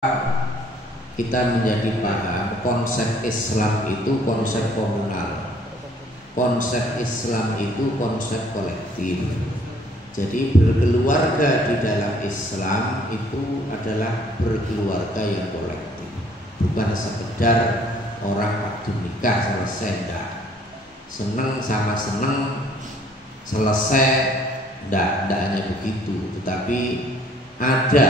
kita menjadi paham konsep Islam itu konsep komunal, konsep Islam itu konsep kolektif. Jadi berkeluarga di dalam Islam itu adalah berkeluarga yang kolektif, bukan sekedar orang waktu nikah selesai, enggak. Seneng sama seneng selesai, enggak hanya begitu, tetapi ada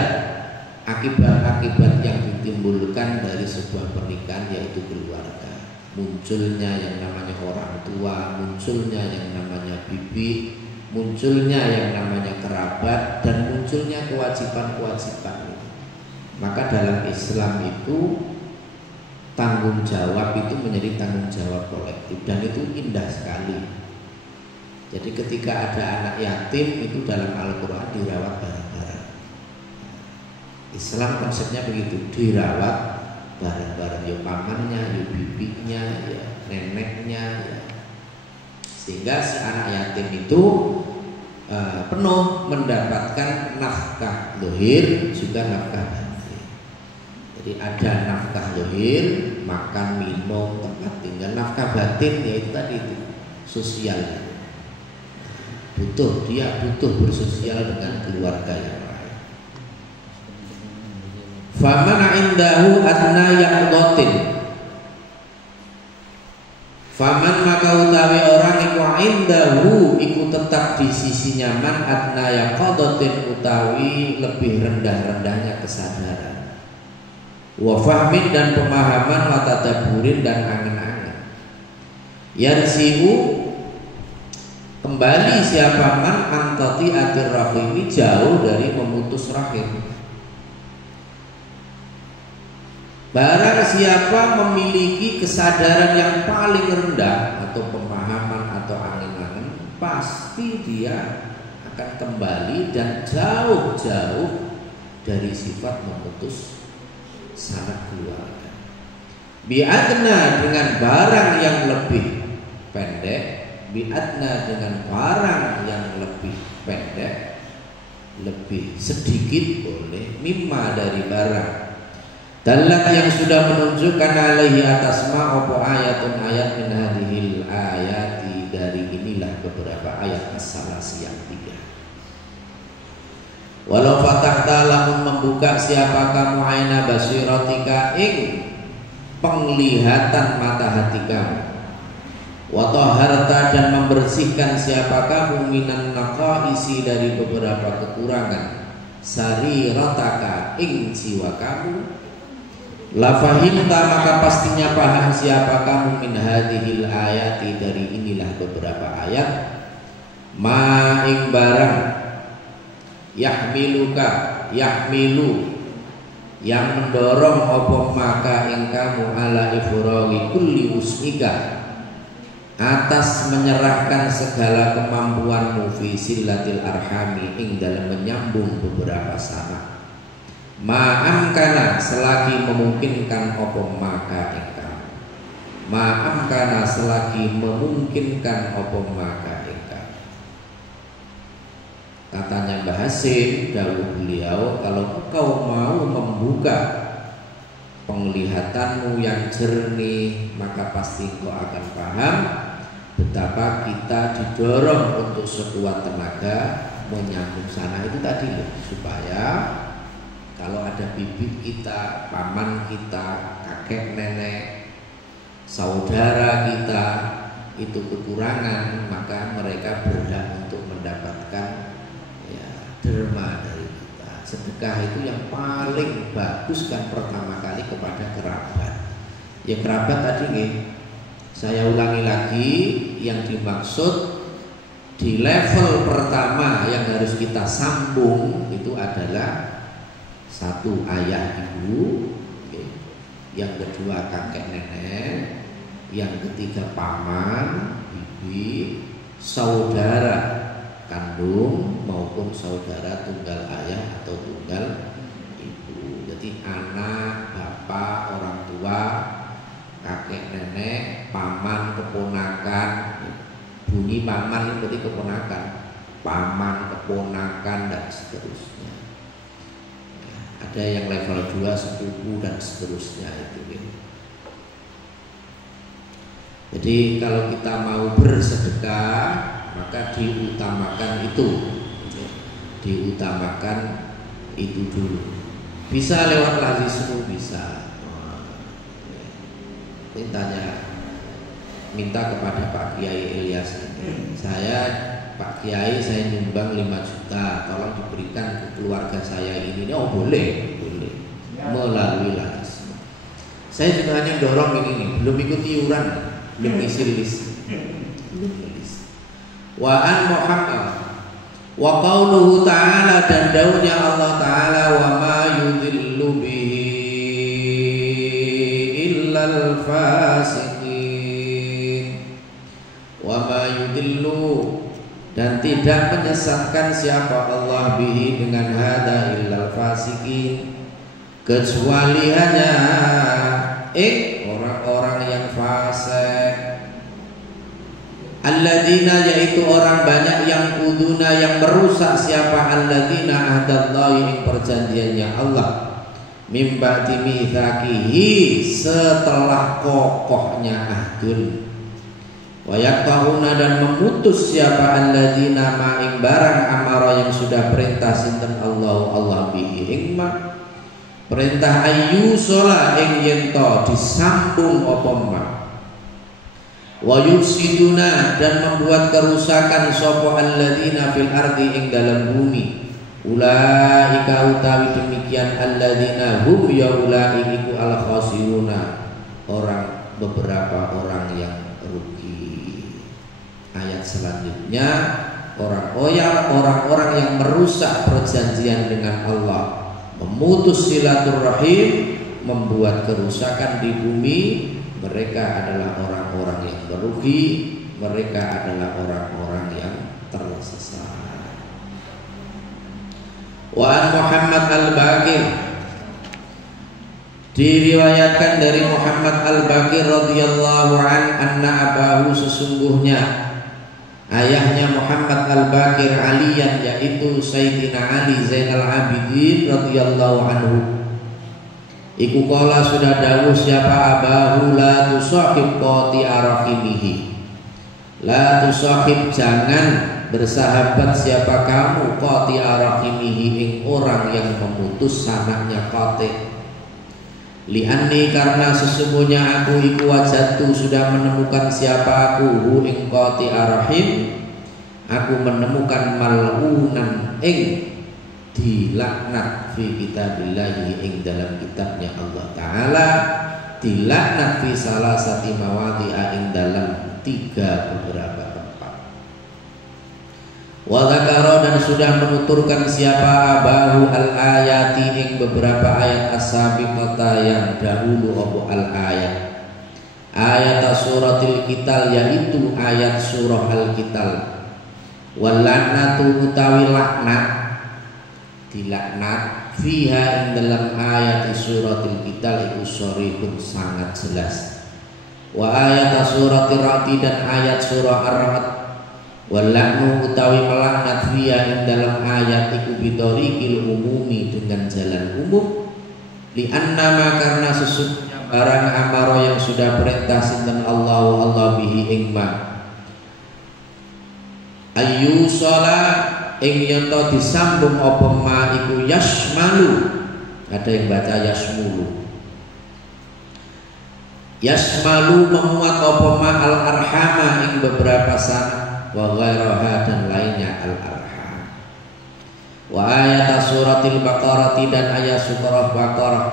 akibat-akibat yang ditimbulkan dari sebuah pernikahan, yaitu keluarga. Munculnya yang namanya orang tua, munculnya yang namanya bibi, munculnya yang namanya kerabat, dan munculnya kewajiban-kewajiban. Maka dalam Islam itu tanggung jawab itu menjadi tanggung jawab kolektif, dan itu indah sekali. Jadi ketika ada anak yatim itu dalam Al-Quran dirawat bareng-bareng. Islam konsepnya begitu, dirawat bareng-bareng, ya pamannya, ya bibinya, ya neneknya, ya. Sehingga si anak yatim itu penuh mendapatkan nafkah zahir juga nafkah batin. Jadi ada nafkah zahir, makan, minum, tempat tinggal. Nafkah batin yaitu tadi itu sosial. Dia butuh bersosial dengan keluarga yang lain. Faman indahu adna yaqdatin, faman maka utawi orang iku indahu iku tetap di sisi nyaman adna yaqdatin utawi lebih rendah-rendahnya kesadaran, wa fahmin dan pemahaman, wa tadabburin dan angen-angen. Yarsiu kembali siapa man antati atir rahimi, jauh dari memutus rahim. Barang siapa memiliki kesadaran yang paling rendah atau pemahaman atau angen-angen, pasti dia akan kembali dan jauh-jauh dari sifat memutus sanak keluarga. Biadna dengan barang yang lebih pendek, biadna dengan barang yang lebih pendek, lebih sedikit boleh, mimma dari barang. Dalat yang sudah menunjukkan alaihi atas ma opo ayatun ayat min hadhil ayati, dari inilah beberapa ayat as-salasi yang tiga. Walau fatahta lamun membuka siapa kamu aina basiratika ing penglihatan mata hati kamu, wa taharta dan membersihkan siapa kamu minan naqaisi dari beberapa kekurangan, sarirataka ing jiwa kamu, la fahimta maka pastinya paham siapa kamu min hadhil ayati, dari inilah beberapa ayat, ma ing barang yahmilu yang mendorong opo maka ing kamu ala ifrawi kulli usmika, atas menyerahkan segala kemampuanmu fi silatil arhami ing dalam menyambung beberapa sanak, ma'amkana selagi memungkinkan opo maka engkau, ma'amkana selagi memungkinkan opo maka engkau. Katanya Mbah Hasim, dawuh beliau, kalau engkau mau membuka penglihatanmu yang jernih, maka pasti engkau akan paham betapa kita didorong untuk sekuat tenaga menyambung sana itu tadi loh, supaya kalau ada bibit kita, paman kita, kakek nenek, saudara kita itu kekurangan, maka mereka berhak untuk mendapatkan derma dari kita. Sedekah itu yang paling bagus kan pertama kali kepada kerabat. Ya kerabat tadi nih, saya ulangi lagi, yang dimaksud di level pertama yang harus kita sambung itu adalah satu ayah ibu, yang kedua kakek nenek, yang ketiga paman, bibi, saudara kandung maupun saudara tunggal ayah atau tunggal ibu. Jadi anak, bapak, orang tua, kakek nenek, paman, keponakan. Bunyi paman itu berarti keponakan, paman, keponakan dan seterusnya. Ada yang level 2 sepupu dan seterusnya itu. Jadi kalau kita mau bersedekah maka diutamakan itu. Diutamakan itu dulu. Bisa lewat lazismu bisa. Minta kepada Pak Kiai Ilyas. Saya Pak Kiai, saya nyumbang 5 juta, tolong diberikan ke keluarga saya ini. Oh boleh, boleh. Melalui lazismu. Saya juga hanya dorong ini, belum ikut iuran, belum isi list. Wa an Muhammad wa qauluhu ta'ala, dan daunnya Allah Ta'ala, wa ma yudhillu bihi illal fasiqin. Wa ma yudhillu, dan tidak menyesatkan siapa Allah bihi dengan hada illal fasiqin, kecuali hanya orang-orang yang fasik. Alladzina, yaitu orang banyak yang uduna, yang merusak siapa alladzina ahdallahi, yang perjanjiannya Allah, mim ba'di mitsaqihi, setelah kokohnya ahdun, wa yaqtauna, dan memutus siapa alladzina ma ing barang amara yang sudah perintah sinten Allah bihi ing ma, perintah ayyusola ing yento disambung apa ma, wa yufsiduna, dan membuat kerusakan sapa alladzina fil ardi ing dalam bumi. Ulaika utawi demikian alladzina hum ya ulaika iku al khasiruna, orang beberapa orang yang rugi. Ayat selanjutnya, orang-orang yang merusak perjanjian dengan Allah, memutus silaturahim, membuat kerusakan di bumi, mereka adalah orang-orang yang merugi, mereka adalah orang-orang yang tersesat. Wa an Muhammad al-Baqir, diriwayatkan dari Muhammad al-Baqir radhiyallahu an, anna abahu, sesungguhnya ayahnya Muhammad al-Baqir Aliyan, yaitu Sayyidina Ali Zainal Abidin radhiyallahu anhu, iku kola sudah dawuh siapa abahu, la tusahib qati arahimihi, la tusahib, jangan bersahabat siapa kamu, qati arahimihi, ing orang yang memutus sanaknya qati. Li'anni, karena sesungguhnya aku iku wajatu, sudah menemukan siapa aku, hu ing qati arahim, aku menemukan mal'unan ing dilaknat fi kitabillahi, ing dalam kitabnya Allah Ta'ala, dilaknat fi salasati mawadhi'a, ing dalam 3 beberapa tempat. Wa dzakara, dan sudah menuturkan siapa abahu al-ayati, ing beberapa ayat as-sabiqata, yang dahulu apa al-ayat, ayat suratil Qital, yaitu ayat surah al-Qital. Wal laknatu, utawi laknat, dilaknat, fiha ing dalam ayat suratil Qital, iku sharihun, sangat jelas. Wa ayat suratil Ra'd, dan ayat surah Ar-Ra'd. Wal laknu, utawi melaknat, fiha ing dalam ayat iku bitoriqil umumi, dengan jalan umum. Li annama, karena sesungguhnya barang amaro yang sudah perintah sinten Allah bihi ing ma, ayyusala, ing yanto disambung apa ma iku yasmalu, ada yang baca yasmulu, yasmalu, memuat apa ma al arhama, ing beberapa sanak, wa ghairaha, dan lainnya al arham. Wa ayat suratil Baqarah, dan ayat surah Baqarah.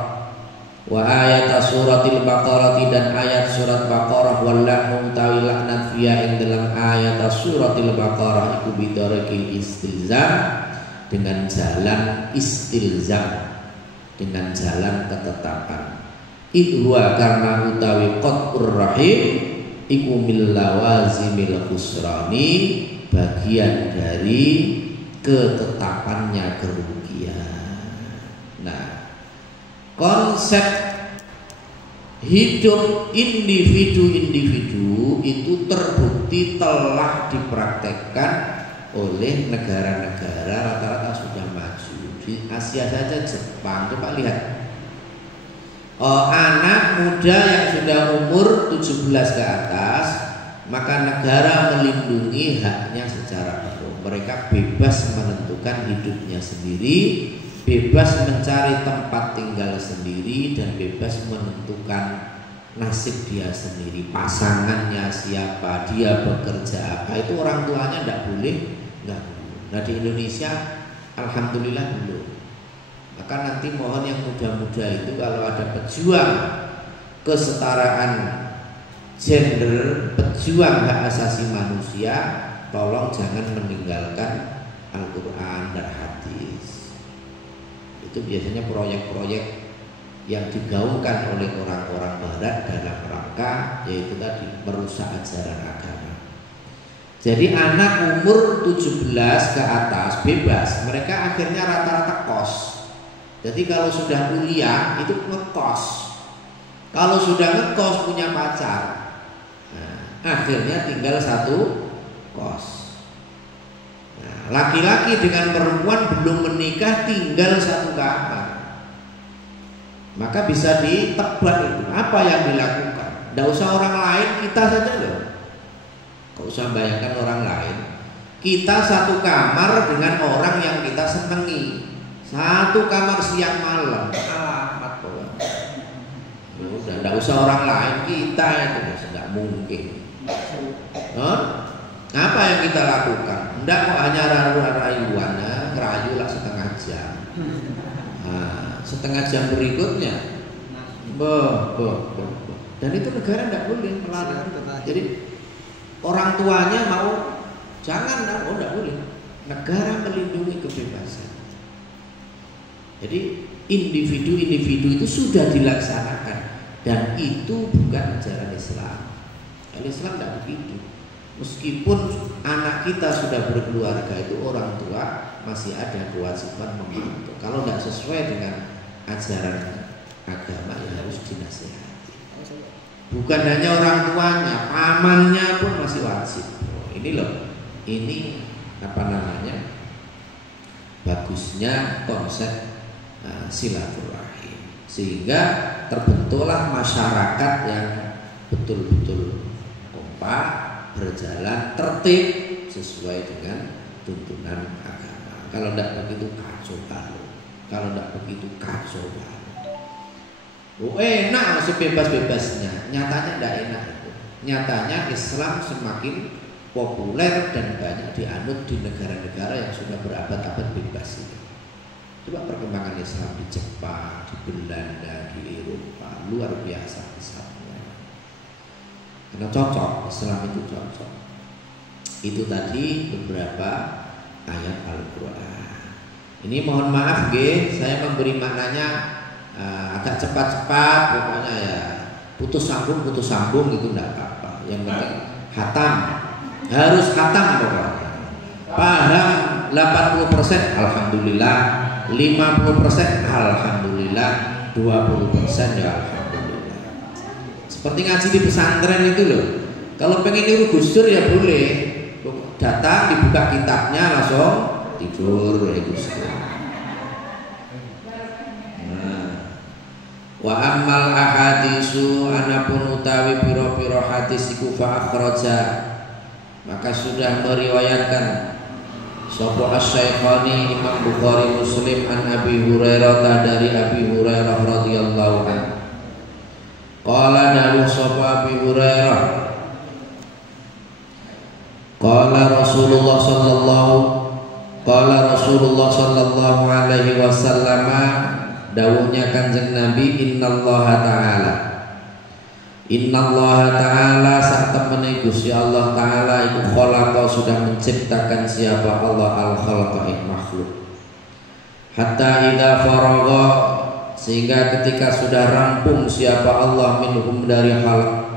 Wa ayat suratil Baqarah, dan ayat surat Baqarah. Wallahu tawi laknat fiya ing dalam ayat suratil Baqarah iku bidarakil istilzam, dengan jalan istilzam, dengan jalan ketetapan. Idwa, karena utawi qat'ur rahim iku min lawazimil khusrani, bagian dari ketetapannya kerugian. Nah, konsep hidup individu-individu itu terbukti telah dipraktekkan oleh negara-negara rata-rata sudah maju. di Asia saja Jepang, coba lihat. Anak muda yang sudah umur 17 ke atas, maka negara melindungi haknya secara penuh. Mereka bebas menentukan hidupnya sendiri, bebas mencari tempat tinggal sendiri, dan bebas menentukan nasib dia sendiri, pasangannya siapa, dia bekerja apa, itu orang tuanya tidak boleh ganggu. Nah di Indonesia alhamdulillah belum. Maka nanti mohon yang muda-muda itu kalau ada pejuang kesetaraan gender, pejuang hak asasi manusia, tolong jangan meninggalkan Al-Quran dan hadis. Itu biasanya proyek-proyek yang digaungkan oleh orang-orang barat dalam rangka yaitu tadi merusak ajaran agama. Jadi anak umur 17 ke atas bebas, mereka akhirnya rata-rata kos. Jadi kalau sudah kuliah itu ngekos. Kalau sudah ngekos punya pacar, nah, akhirnya tinggal satu kos. Nah, laki-laki dengan perempuan belum menikah tinggal satu kamar. Maka bisa ditebak itu apa yang dilakukan. Tidak usah orang lain, kita saja loh. Tidak usah bayangkan orang lain. Kita satu kamar dengan orang yang kita senangi. Satu kamar siang malam. Alamat kok. Udah tidak usah orang lain, kita itu tidak mungkin. Apa yang kita lakukan? Tidak kok hanya rayuan, ngerayu lah setengah jam. Nah, setengah jam berikutnya dan itu negara tidak boleh melarang. Jadi orang tuanya mau jangan, tidak boleh. Negara melindungi kebebasan. Jadi individu-individu itu sudah dilaksanakan dan itu bukan ajaran Islam. Islam tidak begitu. Meskipun anak kita sudah berkeluarga itu orang tua masih ada kewajiban membantu. Kalau tidak sesuai dengan ajaran agama ya harus dinasihati. Bukan hanya orang tuanya, pamannya pun masih wajib. Ini loh, ini apa namanya? Bagusnya konsep silaturahim, sehingga terbentuklah masyarakat yang betul-betul kompak, berjalan tertib sesuai dengan tuntunan agama. Kalau tidak begitu kacau balau. Kalau tidak begitu kacau balau. Enak sebebas-bebasnya. Nyatanya tidak enak itu. Nyatanya Islam semakin populer dan banyak dianut di negara-negara yang sudah berabad-abad bebas itu. Coba perkembangan Islam di Jepang, di Belanda, di Eropa luar biasa besarnya. Karena cocok, Islam itu cocok. Itu tadi beberapa ayat Al-Quran. Ini mohon maaf saya memberi maknanya agak cepat-cepat, pokoknya ya putus sambung gitu tidak apa-apa. Yang penting khatam, harus khatam pokoknya. Paham 80% alhamdulillah, 50% alhamdulillah, 20% ya alhamdulillah. Seperti ngaji di pesantren itu loh. Kalau pengen niru Gus Dur ya boleh, datang dibuka kitabnya langsung tidur ya Gus Dur. Wa ammal ahadisu anapun utawi piro-piro hadis iku fa akhraja, maka sudah meriwayatkan sapa Asy-Syaikhaini Imam Bukhari Muslim an Abi Hurairah dari Abi Hurairah radhiyallahu anhu. Qala dawu sapa Abi Hurairah, qala Rasulullah sallallahu alaihi wasallam, dawuhnya Kanjeng Nabi, innallaha ta'ala saat temani Gusti Allah ta'ala iku khalaqa sudah menciptakan siapa Allah al-khalqa makhluk, hatta idza faragha sehingga ketika sudah rampung siapa Allah minhum dari khalq,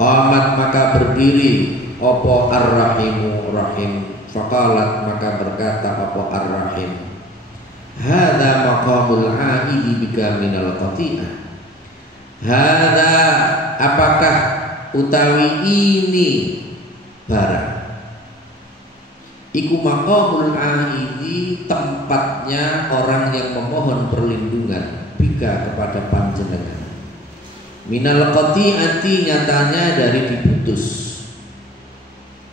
qamat maka berdiri opo ar-rahimu rahim, faqalat maka berkata opo ar-rahim, hadza maqamul aidi bika minal qati'ah. Hadza apakah utawi ini barang iku maqamul aidi, tempatnya orang yang memohon perlindungan bika kepada panjenengan. Minal qati'ati, nyatanya dari diputus.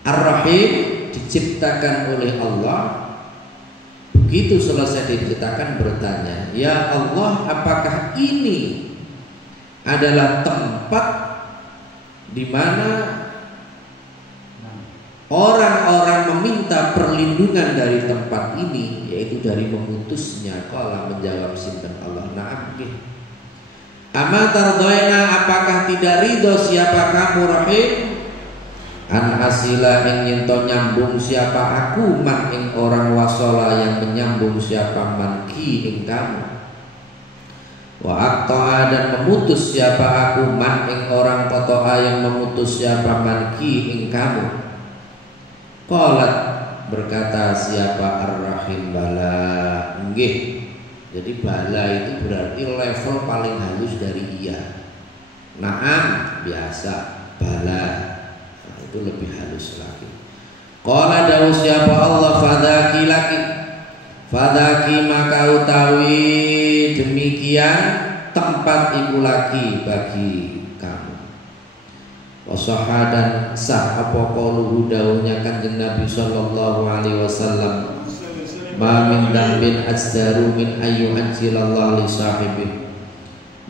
Ar-Rahim, diciptakan oleh Allah. Begitu selesai diciptakan bertanya, ya Allah, apakah ini adalah tempat di mana orang-orang meminta perlindungan dari tempat ini, yaitu dari memutusnya? Qala, menjawab sinten Allah, na'am nggih. Ama tardaina, apakah tidak ridho siapa kamu Rahim? An asila ing nyento nyambung siapa aku, man ing orang wasola yang menyambung siapa man ki ing kamu. Wa aqta'a, dan memutus siapa aku, man ing orang qata'a yang memutus siapa man ki ing kamu. Qalat, berkata siapa Ar-Rahim, bala nggih. Jadi bala itu berarti level paling halus dari iya. Naam biasa, bala nah, itu lebih halus lagi. Qala dawu siapa Allah, fadaki laki, fadaki maka utawi demikian tempat iku lagi bagi kamu. Wasoha, dan sah apa qauluhu, dawuhnya Kanjeng Nabi sallallahu alaihi wasallam, ma min dambin asdaru min ayu ajjilallah li sahibih.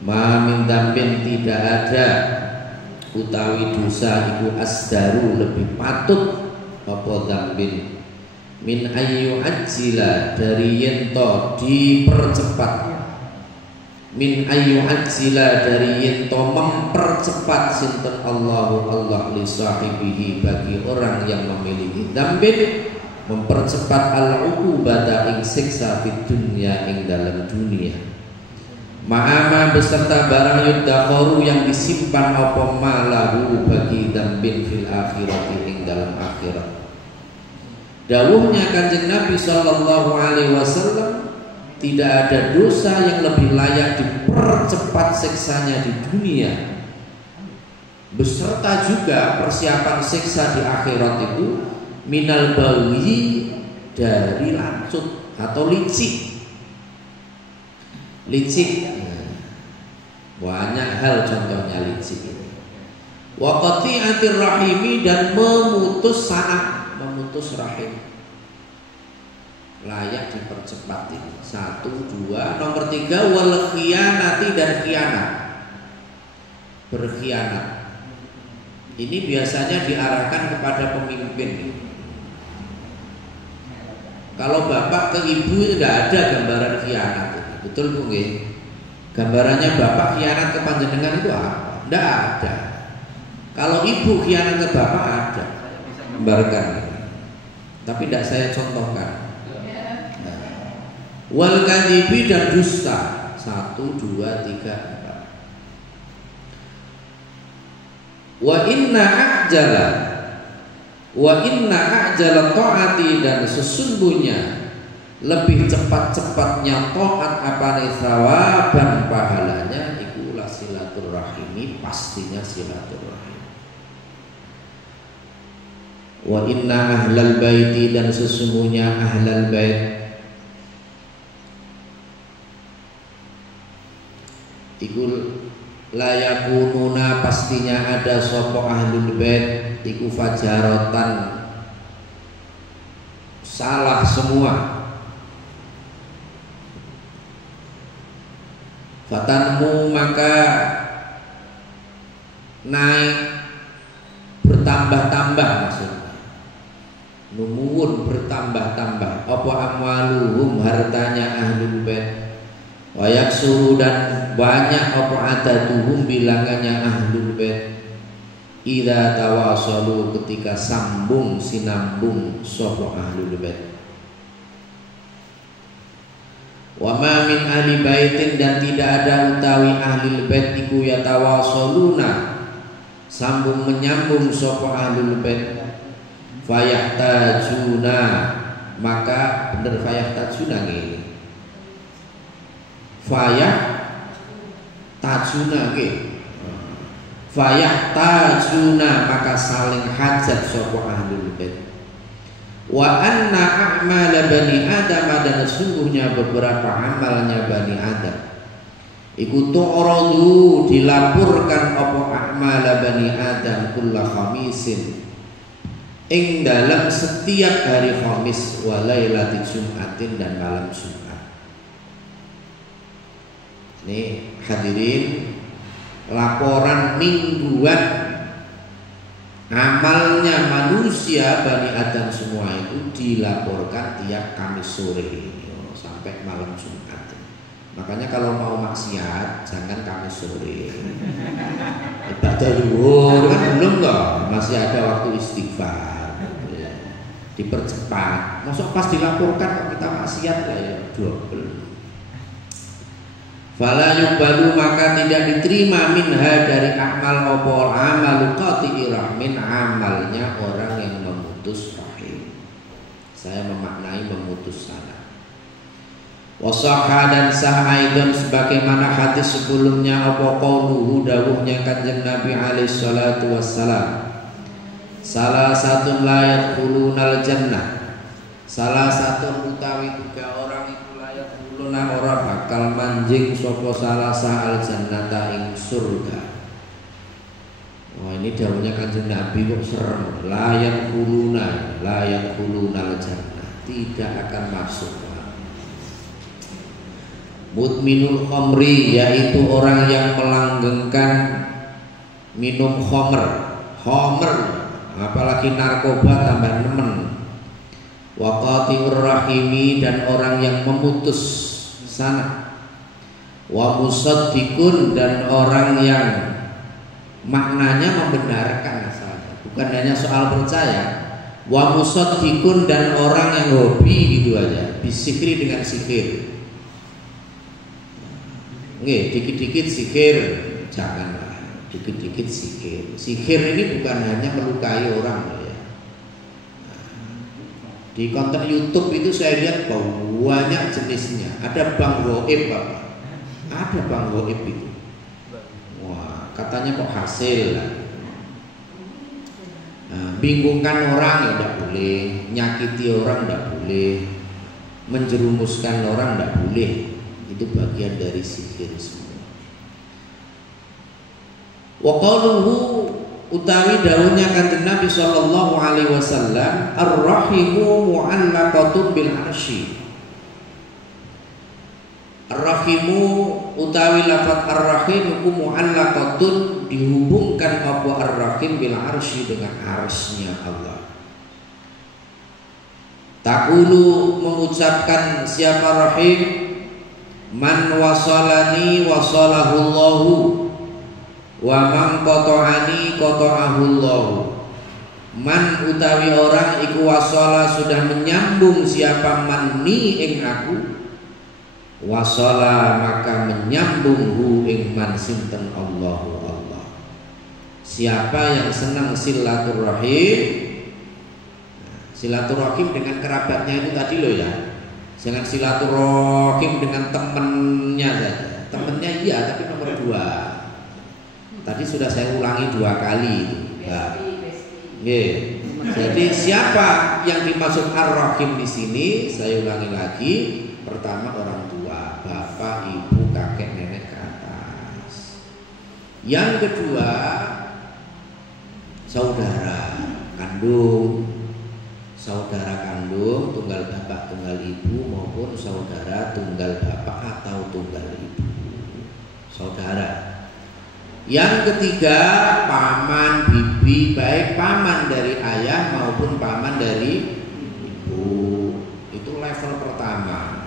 Ma min dambin, tidak ada utawi dosa iku asdaru, lebih patut apa dambin, min ayu ajjila, dari yento dipercepat, min ayu ajjila, dari yento mempercepat sinten Allahu Allah li sahibihi, bagi orang yang memiliki dambin, mempercepat al-uqubata ing siksa fid dunya, ing dalam dunia. Ma'ama, beserta barang yudakhoru, yang disimpan apa malahu bagi dambin fil akhirati, ing dalam akhirat. Dawuhnya Kanjeng Nabi sallallahu alaihi wasallam, tidak ada dosa yang lebih layak dipercepat siksanya di dunia, beserta juga persiapan siksa di akhirat itu, minal bawi, dari lancut atau licik. Licik, banyak hal contohnya licik ini. Wa qati'atir rahimi, dan memutus sanak, memutus rahim, layak dipercepat ini. 1, 2, nomor 3 wal khianati, dan khianat, berkhianat. Ini biasanya diarahkan kepada pemimpin. Kalau bapak ke ibu itu tidak ada gambaran khianat, betul Bu nggih? Gambarannya bapak khianat ke panjenengan itu apa? Tidak ada. Kalau ibu khianat ke bapak ada, gambarkan. Tapi tidak saya contohkan. Wal kadhibi, dan dusta. 1, 2, 3, 4. Wa inna a'jala ta'ati, dan sesungguhnya lebih cepat-cepatnya ta'at apane thawaban, pahalanya iku la silaturahimi, pastinya silaturahim. Wa inna ahlal baiti, dan sesungguhnya ahlal bait iku layakununa, pastinya ada sopo ahlul bait iku fajaratan, salah semua. Fatanmu, maka naik, bertambah-tambah, maksudnya numuwun, bertambah-tambah apa amwaluhum, hartanya ahlul bait. Wayak suruh, dan banyak apa adatuhum, bilangannya ahlul bait. Idza tawasalu, ketika sambung sinambung sapa ahlul bait. Wa ma min ahli baitin, dan tidak ada utawi ahlul bait iku ya tawasaluna, sambung menyambung sapa ahlul bait. Fayahtajuna, maka bener fayahtajuna nggih. Fayah tajuna ke, fayah tajuna, maka saling hajat sopo ahlul bait. Wa anna a'mal bani Adam, dan sesungguhnya beberapa amalnya Bani Adam iku tu'radu dilaporkan apa a'mal Bani Adam kulla khamisin ing dalam setiap hari Khamis wa lailati Jum'atin dan malam Jumat. Ini hadirin, laporan mingguan amalnya manusia Bani Adam semua itu dilaporkan tiap Kamis sore sampai malam Jumat. Makanya kalau mau maksiat jangan Kamis sore. Ibadah luhur kan belum kok, masih ada waktu istighfar. Dipercepat. Masuk pas dilaporkan kok kita maksiat lah ya double. Fala yubalu, maka tidak diterima minha dari amal opol amalu qati'i rahmin, amalnya orang yang memutus rahim. Saya memaknai memutus sana. Wasahha, dan sah aidan sebagaimana hadis sebelumnya apa qauluhu, dawuhnya Kanjeng Nabi alaihi salatu wassalam, salah satu layat kulunal jannah, salah satu utawi tiga orang itu layat kuluna orang bakal manjing sopo salah sa'al jannata ing surga. Wah, ini dawuhnya Kanjeng Nabi kok serem. Layat kulunal jannah, tidak akan masuk. Mudminul khamri, yaitu orang yang melanggengkan minum khamr, apalagi narkoba tambah nemen. Waqati'ur rahimi, dan orang yang memutus sana. Wa musaddiqun, dan orang yang maknanya membenarkan asalnya, bukan hanya soal percaya. Wa musaddiqun, dan orang yang hobi gitu aja, bisikri dengan sihir. Nggih, dikit-dikit sihir janganlah, dikit-dikit sihir. Sihir ini bukan hanya melukai orang ya. Di konten YouTube itu saya lihat banyak jenisnya. Ada Bang Goib, Pak. Ada Bang Goib itu. Wah, katanya kok hasil lah. Bingungkan orang ya tidak boleh, nyakiti orang tidak boleh, menjerumuskan orang tidak boleh. Itu bagian dari sihir semua. Wa qauluhu, utawi dawuhnya Kanjeng Nabi sallallahu alaihi wasallam, ar-rahimu mu'allaqatun bil arsy. Ar-rahimu utawi lafaz ar-rahim ku mu'allaqatun, dihubungkan apa ar-rahim bil arsy, dengan arsy-nya Allah. Taqulu, mengucapkan siapa rahim, man wasalani wasalahullahu, wa man qata'ani qata'ahullahu. Man utawi orang iku wasala, sudah menyambung siapa manni ing aku, wasala maka menyambung hu ing man sinten Allahu Allah. Siapa yang senang silaturahim, silaturahim dengan kerabatnya itu tadi loh ya. Jangan silaturahim dengan temennya saja. Temennya iya, tapi nomor 2. Tadi sudah saya ulangi 2 kali. Ya. Jadi siapa yang dimaksud ar-rahim di sini? Saya ulangi lagi. Pertama orang tua, bapak, ibu, kakek, nenek ke atas. Yang kedua saudara kandung, tunggal bapak tunggal ibu, maupun saudara tunggal bapak atau tunggal ibu, saudara. Yang ketiga paman, bibi, baik paman dari ayah maupun paman dari ibu. Itu level pertama.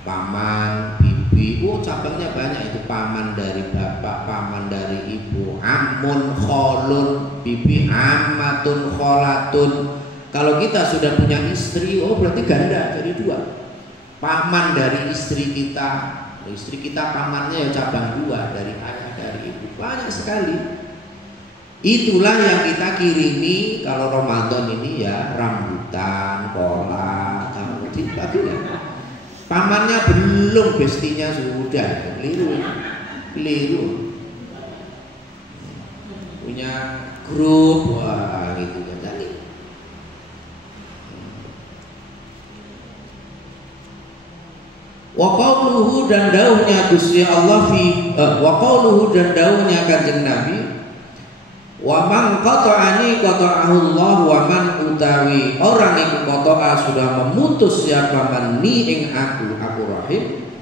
Paman, bibi, cabangnya banyak. Itu paman dari bapak, paman dari ibu, amun, kholun, bibi, amatun, kholatun. Kalau kita sudah punya istri, berarti ganda, jadi 2. Paman dari istri kita pamannya ya cabang 2, dari ayah, dari ibu, banyak sekali. Itulah yang kita kirimi kalau Ramadan ini ya, rambutan, kolak, dibagi ya. Pamannya belum, bestinya sudah, keliru. Punya grup, wah gitu kan. Wa qauluhu dan dauhnya Gusti Allah wa qauluhu dan dauhnya Kanjeng Nabi, wa man qata'ani qata'ahu Allah, wa man utawi orang iku qata'a sudah memutus siapa man ni ing aku rahim,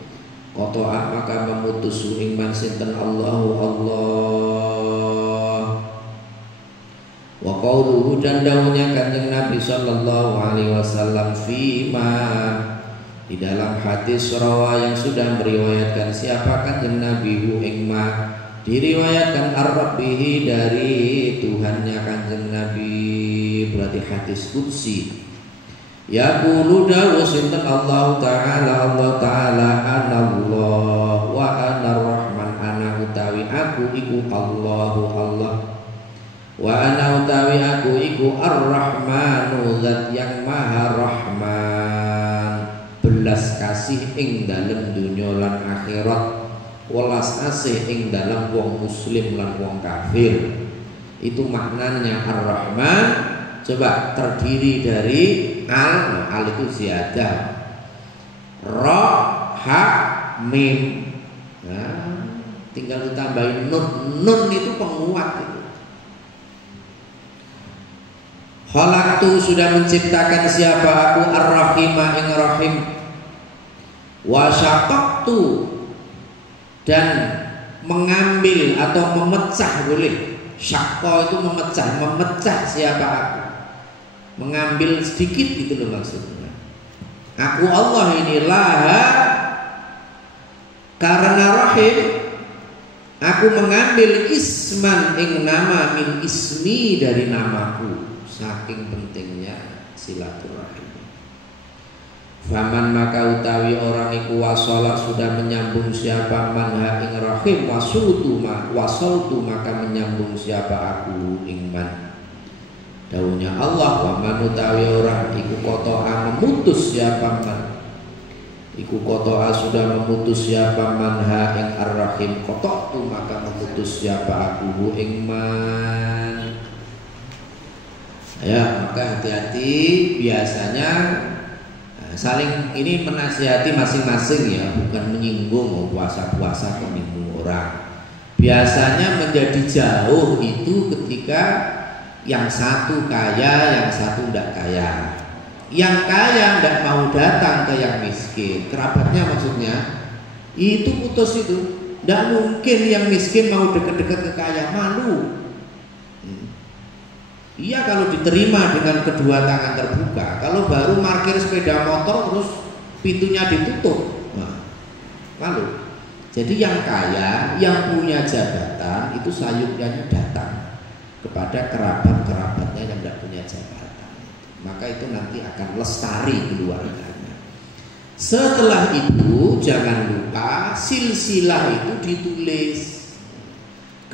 qata'a maka memutus ing man sinten Allahu Allah. Wa qauluhu dan dauhnya Kanjeng Nabi sallallahu alaihi wasallam fima di dalam hadis rawa yang sudah meriwayatkan siapa Kanjeng Nabi hu ing ma, diriwayatkan ar-rabbihi dari Tuhannya Kanjeng Nabi, berarti hadis qudsi. Yaqulu dawu sinten Allah Ta'ala anallah wa anar rahman, ana utawi aku iku Allahu Allah, wa ana utawi aku iku ar-rahmanu zat yang maha rahman, belas kasih ing dalem dunya lan akhirat, welas asih ing dalam wong muslim lan wong kafir. Itu maknanya ar-rahman. Coba terdiri dari al itu ziyadah, ra, ha, mim. Nah, tinggal ditambahin nun itu penguat itu. Khalaqtu sudah menciptakan siapa aku ar-rahima ing rahim, wa syaqaqtu dan mengambil atau memecah, boleh syaqqa itu memecah siapa aku, mengambil sedikit gitu loh maksudnya. Aku Allah ini laha karena rahim, aku mengambil isman ing nama min ismi dari namaku. Saking pentingnya silaturahim. Faman maka utawi orang iku wasola sudah menyambung siapa man ha ing rahim, wasultu maka menyambung siapa aku ing man. Dawuhnya Allah, waman utawi orang iku kotoa memutus siapa man, iku kotoa sudah memutus siapa man ha ing ar-rahim, kototu maka memutus siapa aku ing man. Ya, maka hati-hati, biasanya saling ini menasihati masing-masing ya, bukan menyinggung puasa-puasa menyinggung orang. Biasanya menjadi jauh itu ketika yang satu kaya, yang satu tidak kaya. Yang kaya tidak mau datang ke yang miskin, kerabatnya maksudnya, itu putus itu. Tidak mungkin yang miskin mau dekat-dekat ke kaya, malu. Iya kalau diterima dengan kedua tangan terbuka. Kalau baru parkir sepeda motor terus pintunya ditutup, nah, malu. Jadi yang kaya, yang punya jabatan itu sayurannya datang kepada kerabat-kerabatnya yang tidak punya jabatan. Maka itu nanti akan lestari keluarganya. Setelah itu jangan lupa silsilah itu ditulis.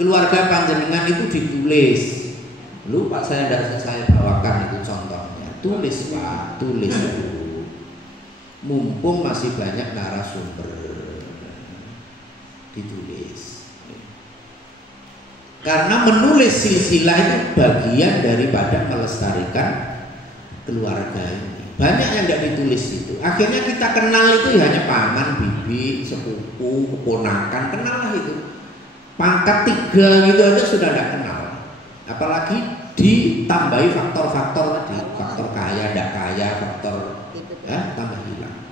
Keluarga panjenengan itu ditulis. Lupa saya bawakan itu contohnya. Tulis Pak, tulis dulu. Mumpung masih banyak narasumber, ditulis. Karena menulis silsilah itu bagian daripada melestarikan keluarga ini. Banyak yang tidak ditulis itu. Akhirnya kita kenal itu hanya paman, bibi, sepupu, keponakan, kenal lah itu. Pangkat 3 gitu aja sudah tidak kenal. Apalagi ditambahi faktor-faktor tadi, faktor kaya, tidak kaya, faktor tambah hilang.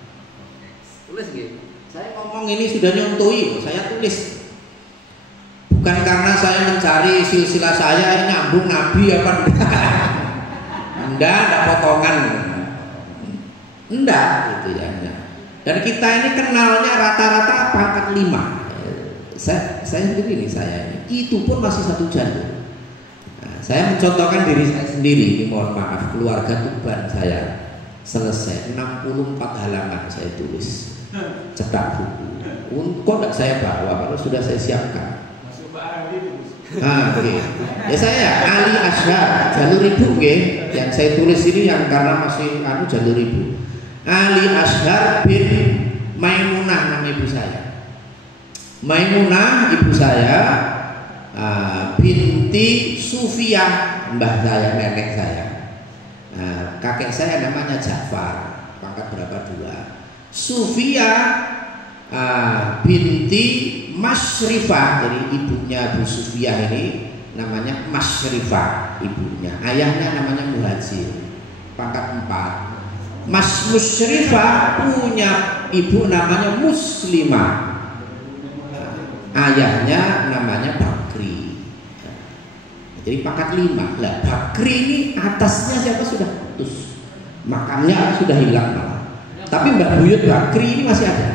Tulis gitu. Saya ngomong ini sudah nyontoi, saya tulis. Bukan karena saya mencari silsilah saya nyambung Nabi apa enggak potongan. Enggak gitu ya. Enggak. Dan kita ini kenalnya rata-rata pangkat 5. Saya begini saya ini. Itu pun masih satu jalur. Saya mencontohkan diri saya sendiri, ini mohon maaf, keluarga Tuban saya selesai 64 halaman saya tulis, cetak buku. Kok tidak saya bawa kalau sudah saya siapkan. Masuk barang itu. Okay. Ya saya Ali Ashar jalur ibu yang saya tulis ini yang karena masih jalur ibu. Ali Ashar bin Maimunah nama ibu saya. Maimunah ibu saya. Binti Sufiyah mbah saya, nenek saya. Kakek saya namanya Ja'far, pangkat berapa 2. Sufiyah binti Masyrifah, jadi ibunya Abu Sufyan ini namanya Masyrifah ibunya, ayahnya namanya Muhajir, pangkat 4. Musyrifah punya ibu namanya Muslimah, ayahnya namanya Bakri, jadi pangkat 5. Lah Bakri ini atasnya siapa sudah putus, makamnya sudah hilang malah, tapi Mbak Buyut Bakri ini masih ada.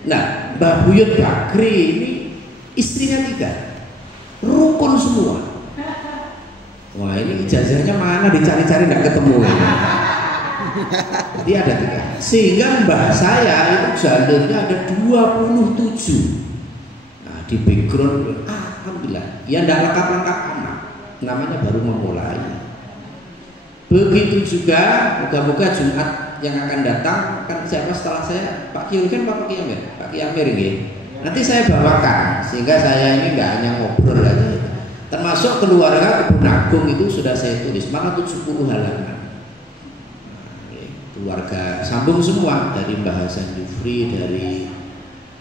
Nah, Mbak Buyut Bakri ini istrinya 3, rukun semua. Wah, ini ijazahnya mana, dicari-cari nggak ketemu. Dia ada 3. Sehingga mbah saya itu jalurnya ada 27. Nah, di background alhamdulillah. Ya nggak lengkap-lengkap amat, namanya baru memulai. Begitu juga moga-moga Jumat yang akan datang kan siapa setelah saya, Pak Kiai kan Pak Kiai Amir, Pak Kiai Amir ini. Nanti saya bawakan sehingga saya ini nggak hanya ngobrol aja. Termasuk keluarga Kebun Agung itu sudah saya tulis, mana 70 halaman. Keluarga sambung semua, dari Mbah Hasan Jufri, dari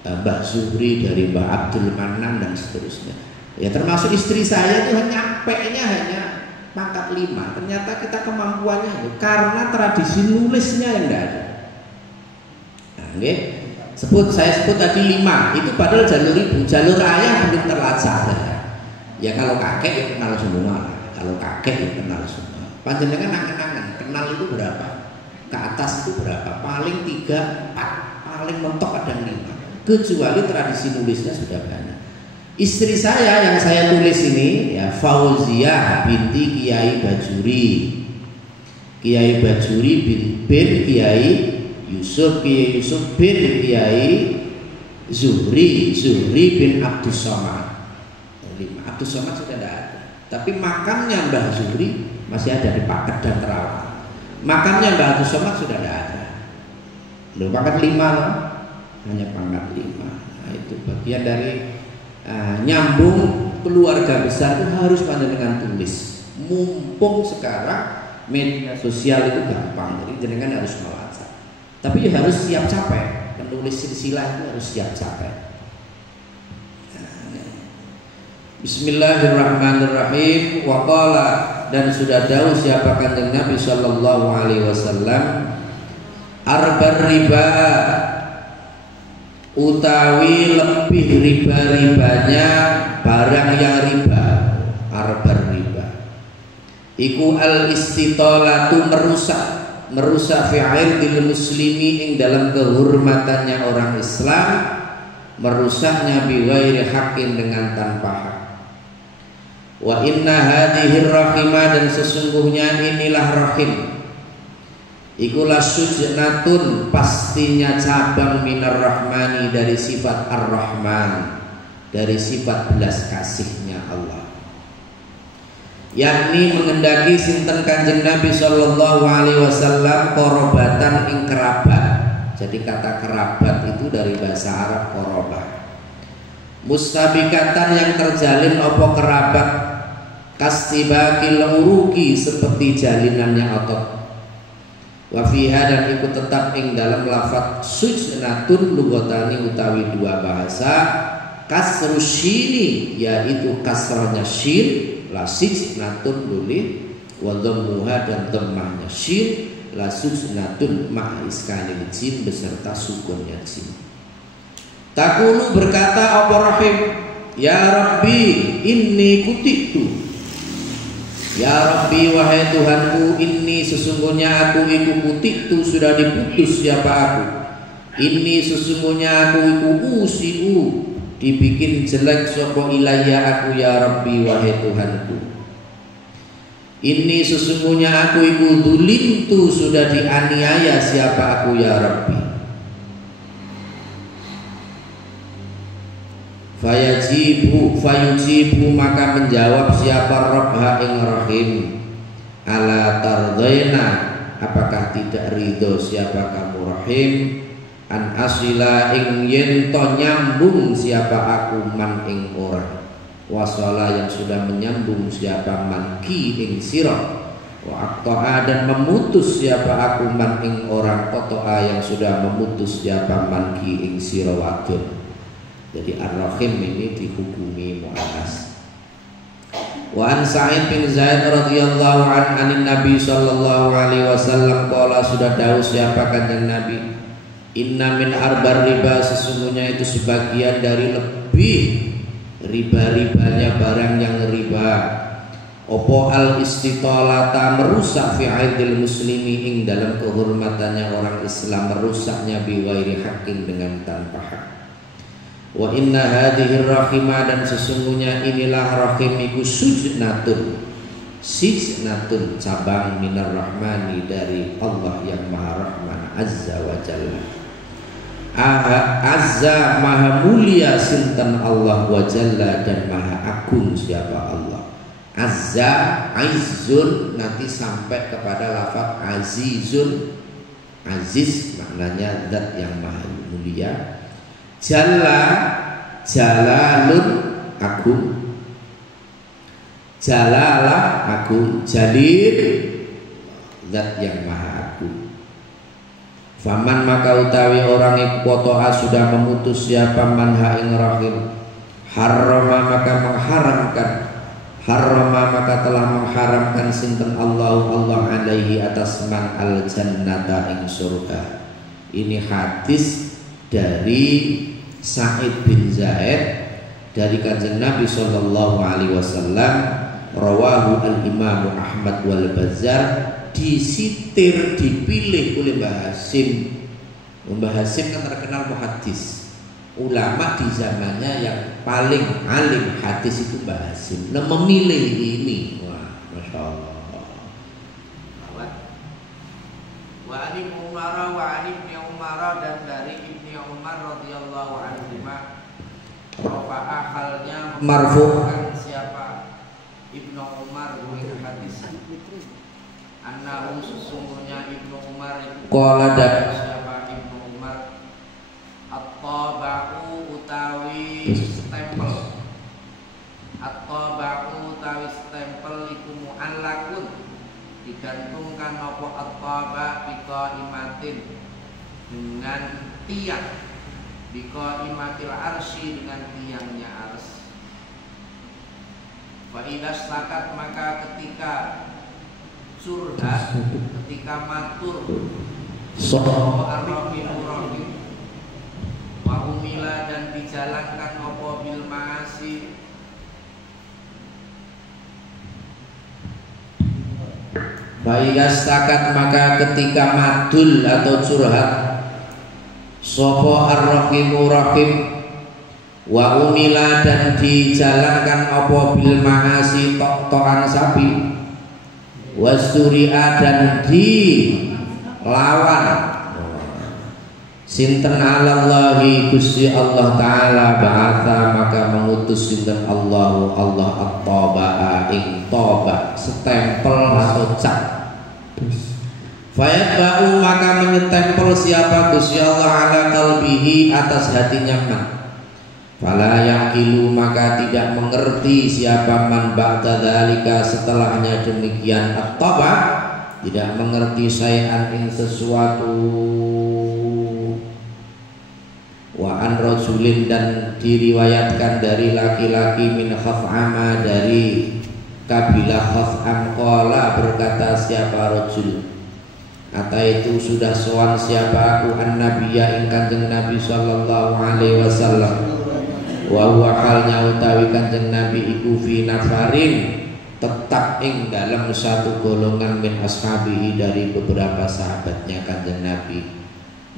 Mbah Zuhri, dari Mbah Abdul Manan dan seterusnya. Ya termasuk istri saya itu nyampe-nya hanya pangkat 5. Ternyata kita kemampuannya itu karena tradisi nulisnya yang tidak ada. Nah, okay. Saya sebut tadi 5. Itu padahal jalur ibu, jalur ayah belum terlacak saya. Ya kalau kakek ya kenal semua. Kalau kakek ya kenal semua. Panjenengan angen-angen kenal itu berapa? Ke atas itu berapa? Paling 3, 4, paling mentok ada 5. Kecuali tradisi nulisnya sudah banyak. Istri saya yang saya tulis ini ya Fauziah binti Kiai Bajuri. Kiai Bajuri bin Kiai Yusuf, Kiai Yusuf bin Kiai Zuhri, Zuhri bin Abdus Somad. Abdus Somad sudah tidak ada. Tapi makamnya Mbah Zuhri masih ada di paket dan terawat. Makamnya Mbah Abdus Somad sudah tidak ada. Belum pangkat 5 loh. Hanya pangkat 5. Nah, itu bagian dari nyambung keluarga besar itu harus pandai dengan tulis. Mumpung sekarang media sosial itu gampang, jadi jenengan harus melacak. Tapi harus siap capek. Penulis silsilah itu harus siap capek. Bismillahirrahmanirrahim. Waqala, dan sudah tahu siapa kanjeng Nabi Sallallahu Alaihi Wasallam, arbar riba, utawi lebih riba-ribanya barang yang riba, arbar riba iku al istitolatu merusak fi'airdil muslimi ing dalam kehormatannya orang Islam, merusaknya biwairi haqqin dengan tanpa hak. Wa inna hadhir rahimah, dan sesungguhnya inilah rahim, ikulah sujnatun, pastinya cabang minar rahmani, dari sifat ar-rahman, dari sifat belas kasihnya Allah. Yakni mengendaki sinten kanjeng Nabi Sallallahu Alaihi Wasallam korobatan ing kerabat. Jadi kata kerabat itu dari bahasa Arab korobah. Mustabikatan yang terjalin opo kerabat, kastibakil uruki, seperti jalinannya otot. Wafiha, dan ikut tetap ing dalam lafaz sujnatun lugotani utawi 2 bahasa, kasrusyini yaitu kasrahnya syin, la sujnatun luli, wa dhammuha, dan dhammahnya syin, la sujnatun ma iskanil jim beserta sukunnya jim. Takulu, berkata apa rahim, ya Rabbi inni kutitu, ya Rabbi wahai Tuhanku, ini sesungguhnya aku iku kutitu, sudah diputus siapa aku. Ini sesungguhnya aku iku usiu, dibikin jelek sapa ilayya aku, ya Rabbi wahai Tuhanku. Ini sesungguhnya aku iku dulimtu, sudah dianiaya siapa aku, ya Rabbi. Fayujibu, maka menjawab siapa Rabbha ing Rahim, ala tardaina, apakah tidak ridho siapa kamu Rahim, an asila ing yen to nyambung siapa aku man ing ora, wasala yang sudah menyambung siapa man ki ing sira, Waqta'a dan memutus siapa aku man ing orang qata'a yang sudah memutus siapa man ki ing sira wadon. Jadi ar-rahim ini dihukumi muannas. Wa an Sa'id bin Zaid radhiyallahu anin Nabi sallallahu alaihi wasallam qala sudah tahu siapa kanjeng Nabi, inna min arbar riba, sesungguhnya itu sebagian dari lebih riba-ribanya barang yang riba. Opo al istitolata merusak fi aidil muslimi ing dalam kehormatannya orang Islam, merusaknya biwairi hakin dengan tanpa hak. Wa inna hadhir rahimah, dan sesungguhnya inilah rahim iku sujnatun cabang minar rahmani dari Allah yang maha rahman azza wa jalla. Azza maha mulia sinten Allah wa jalla, dan maha agung siapa Allah. Azza, aizun, nanti sampai kepada lafaz azizun. Aziz maknanya zat yang maha mulia. Jalla, jalalun, agung. Jalalah, agung. Jalil, zat yang maha agung. Faman maka utawi orang iku potoa sudah memutus siapa manha ing rahim, harrama maka mengharamkan, harrama maka telah mengharamkan sinten Allah alaihi atas man al jannata ing surga. Ini hadis dari Sa'id bin Zaid dari kanjeng Nabi sallallahu alaihi wasallam, rawahu al Imam Ahmad wal Bazzar, disitir dipilih oleh Mbah Hasim. Mbah Hasim kan terkenal muhaddis, ulama di zamannya yang paling alim hadis itu Mbah Hasim. Nah, memilih ini, wah, masya Allah. Wa ani Umar wa ani Ibni Umar, dan dari Ibni Umar radhiyallahu anhu rafa'a halnya marfu'an siapa Ibnu Umar dari hadis annahu sesungguhnya Ibnu Umar itu qala siapa Ibnu Umar at-taba'u utawi stempel, at-taba'u utawi stempel iku mu'allakun, digantungkan apa at-taba' bika imatin dengan tiang, bika imatil arsy dengan tiangnya ars. Fa idza sakat maka ketika surhat, ketika matur ar-rahim wa umila, dan dijalankan apa bil ma'asi, Faidah stakat maka ketika madul atau curhat sopo ar-rahimu rahim wa umila, dan dijalankan apa bil ma'asi tok-tokan sapi, wasuri'a, dan dilawan sinten alallahi Gusti Allah Ta'ala, ba'atha maka mengutus sinten Allah at-taba'a ing toba, stempel atau cap. Fayatba'u maka menyetempel siapa Gusti Allah ala qalbihi atas hatinya man. Fala yaqilu maka tidak mengerti siapa man ba'da dzalika setelahnya demikian at-taba, tidak mengerti syai'an ing sesuatu. Wa an rajulin, dan diriwayatkan dari laki-laki min Khaf'ama dari kabilah Khaf'am, qala berkata siapa rajul, kata itu sudah sowan siapa aku an-nabiyya ing kanjeng Nabi sallallahu alaihi wasallam, wa huwa halnya utawi kanjeng Nabi iku fi nafarin tetap ing dalam satu golongan min ashabihi dari beberapa sahabatnya kanjeng Nabi.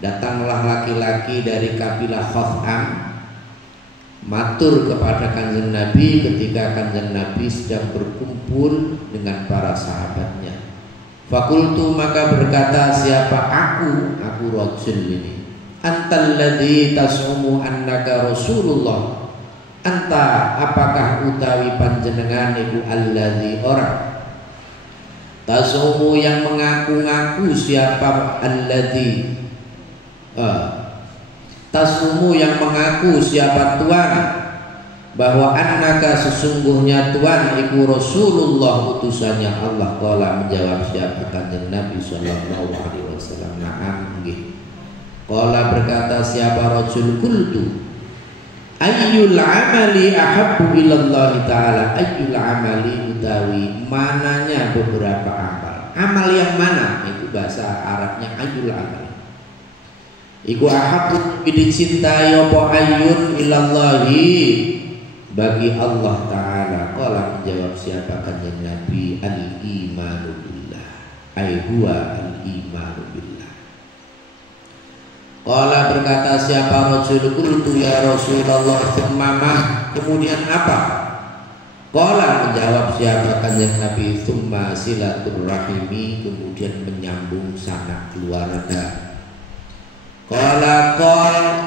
Datanglah laki-laki dari kabilah Khaf'am matur kepada kanjeng Nabi ketika kanjeng Nabi sedang berkumpul dengan para sahabatnya. Fakultu maka berkata siapa aku rajul ini, antal ladzi tasumu annaka rasulullah, anta apakah utawi panjenengan iku alladzi orang tasumu yang mengaku-ngaku siapa alladzi tasumu yang mengaku siapa Tuhan bahwa annaka sesungguhnya Tuhan iku Rasulullah utusannya Allah. Qala menjawab siapa? Kanjeng Nabi sallallahu alaihi wasallam. Na'am nggih. Qala berkata siapa rajul qultu ayyul amali ahabbu ilallah ta'ala. Ayyul amali utawi mananya beberapa amal. Amal yang mana? Itu bahasa Arabnya ayyul amal. Iku ahabbu dicintai apa ayyun ilallahi bagi Allah Ta'ala. Qala menjawab siapa? Kanjeng Nabi al-imanu billah. Ai huwa al-imanu billah. Qala berkata siapa rajul qultu ya Rasulullah tsumma kemudian apa? Qala menjawab siapa? Kanjeng Nabi tsumma silaturrahimi, kemudian menyambung sanak keluarga. Qala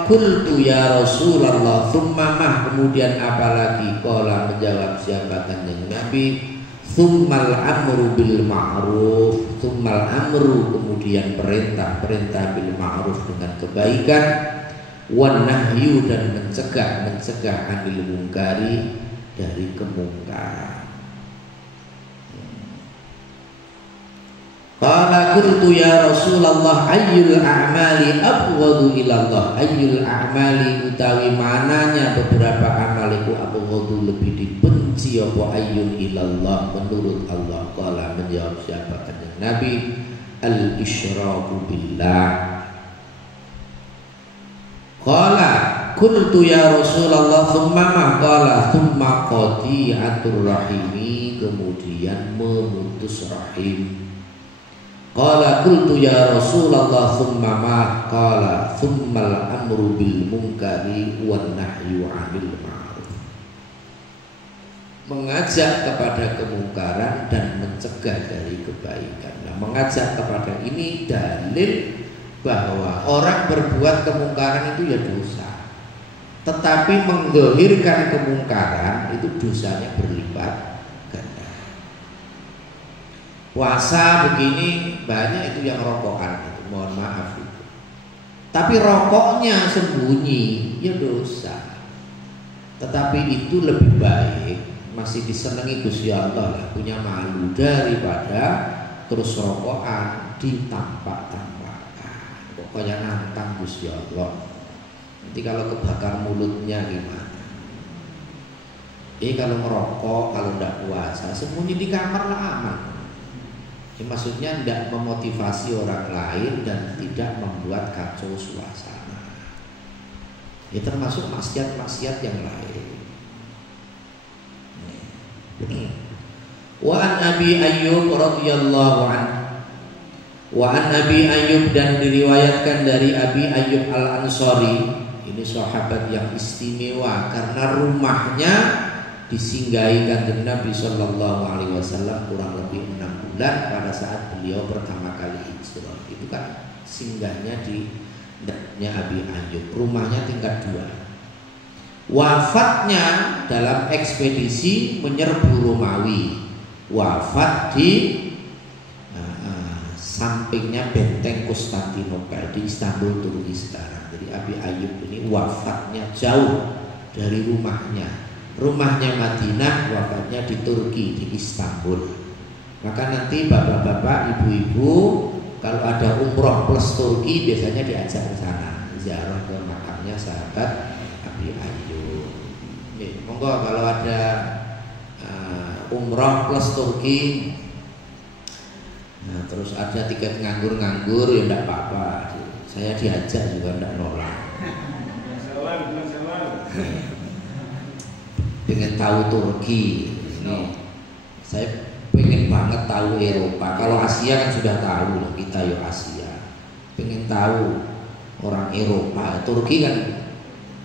qultu ya Rasulullah tsumma kemudian apa lagi? Qala menjawab siapa? Kanjeng Nabi tsummal amru bil ma'ruf. Tsummal amru kemudian perintah bil ma'ruf dengan kebaikan, wan nahyu dan mencegah anil munkari dari kemungkaran. Qala qultu ya Rasulullah ayyul a'mali abghadu ilallah. Ayyul a'mali utawi mananya beberapa amal iku abghadu lebih dibenci apa ayyun ilallah menurut Allah. Qala menjawab siapa? Kanjeng Nabi al-isyraku billah. Qala qultu ya Rasulullah tsumma qala tsumma qati'atur rahimi, kemudian memutus rahim. Qala qultu ya Rasulullah tsumma qala tsummal amru bil munkari wan nahyu 'anil ma'ruf. Mengajak kepada kemungkaran dan mencegah dari kebaikan. Nah, mengajak kepada ini dalil bahwa orang berbuat kemungkaran itu ya dosa. Tetapi menggolirkan kemungkaran itu dosanya berlipat. Puasa begini banyak itu yang rokokan itu, mohon maaf itu. Tapi rokoknya sembunyi ya dosa. Tetapi itu lebih baik masih disenangi Gusti Allah lah, punya malu daripada terus rokokan ditampak-tampakkan. Pokoknya nantang Gusti Allah. Nanti kalau kebakar mulutnya gimana? Kalau merokok, kalau tidak puasa, sembunyi di kamar lah aman. Maksudnya tidak memotivasi orang lain dan tidak membuat kacau suasana. Ya termasuk maksiat-maksiat yang lain. Wa an Abi Ayyub radhiyallahu anhu. Wa an Abi Ayyub dan diriwayatkan dari Abi Ayyub Al-Ansari. Ini sahabat yang istimewa karena rumahnya disinggahi Kanjeng Nabi sallallahu alaihi wasallam kurang lebih 6 bulan pada saat beliau pertama kali hijrah. Itu kan singgahnya di Abi Ayyub, rumahnya tingkat 2. Wafatnya dalam ekspedisi menyerbu Romawi. Wafat di sampingnya benteng Konstantinopel di Istanbul, Turki sekarang. Jadi Abi Ayyub ini wafatnya jauh dari rumahnya. Rumahnya Madinah, wafatnya di Turki, di Istanbul. Maka nanti bapak-bapak, ibu-ibu kalau ada umroh plus Turki biasanya diajak ke sana, ziarah ke makamnya sahabat Abi Ayyub. Monggo kalau ada umroh plus Turki, nah terus ada tiket nganggur-nganggur ya enggak apa-apa. Saya diajak juga enggak nolak. Pengen tahu Turki ini, saya pengen banget tahu Eropa. Kalau Asia kan sudah tahu loh, kita yo Asia. Pengen tahu orang Eropa. Turki kan